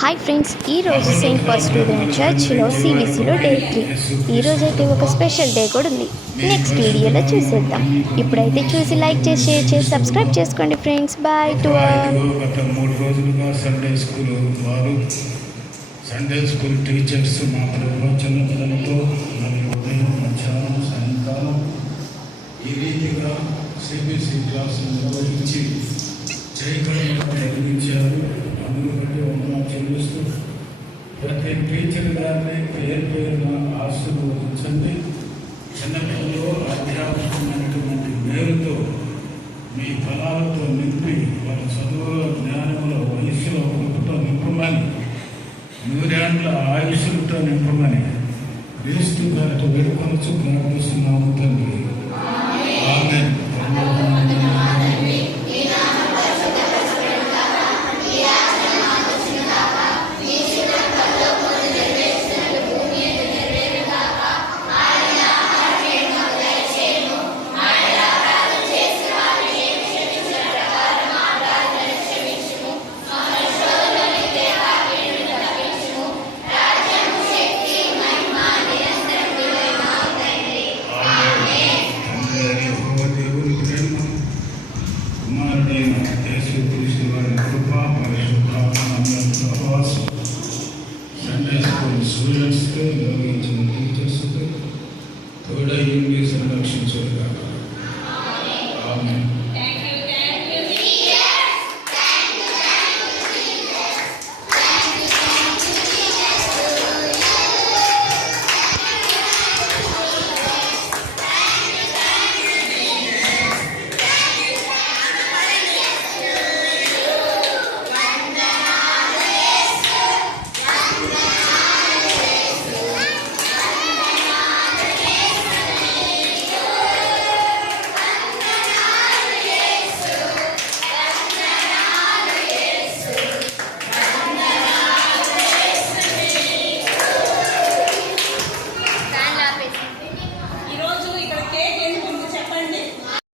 Hi friends, ఈరోజు Saint Paul student చర్చ్లో సిబిసిలో day 3. ఈరోజైతే ఒక స్పెషల్ డే కూడా ఉంది. నెక్స్ట్ వీడియోలో చూసేద్దాం. ఇప్పుడైతే చూసి లైక్ చేసి షేర్ చేసి సబ్స్క్రైబ్ చేసుకోండి ఫ్రెండ్స్. Bye to all. గత 3 రోజులుగా సండే స్కూల్ వారు సండే స్కూల్ టీచర్స్ మా ప్రవచనలతో మరియు ఉదయం మధ్యాహ్నం సాయంకాలం ఈ రీతిగా సిబిసి క్లాసులు నిర్వహించి చేయగలిగిన నిర్మించారు. అందుకు బట్టి వందనాలు చెల్లిస్తూ ప్రతి టీచర్ గారిని పేరున ఆశీర్వదించండి. చిన్నపిల్లలు అధ్యాపకమైనటువంటి మేలుతో మీ ఫలాలతో నింపి వారి చదువులో జ్ఞానంలో వయస్సులో కృపతో నింపమని, 100 ఏళ్ల ఆయుష్లతో నింపమని క్రీస్తు గారితో వేడుకొనొచ్చు ప్రార్థిస్తున్నాము తండ్రి. ఆమేన్. స్టూడెంట్స్తో నిర్వహించిన టీచర్స్తో తోడై సంరక్షించారు. ఆమేన్.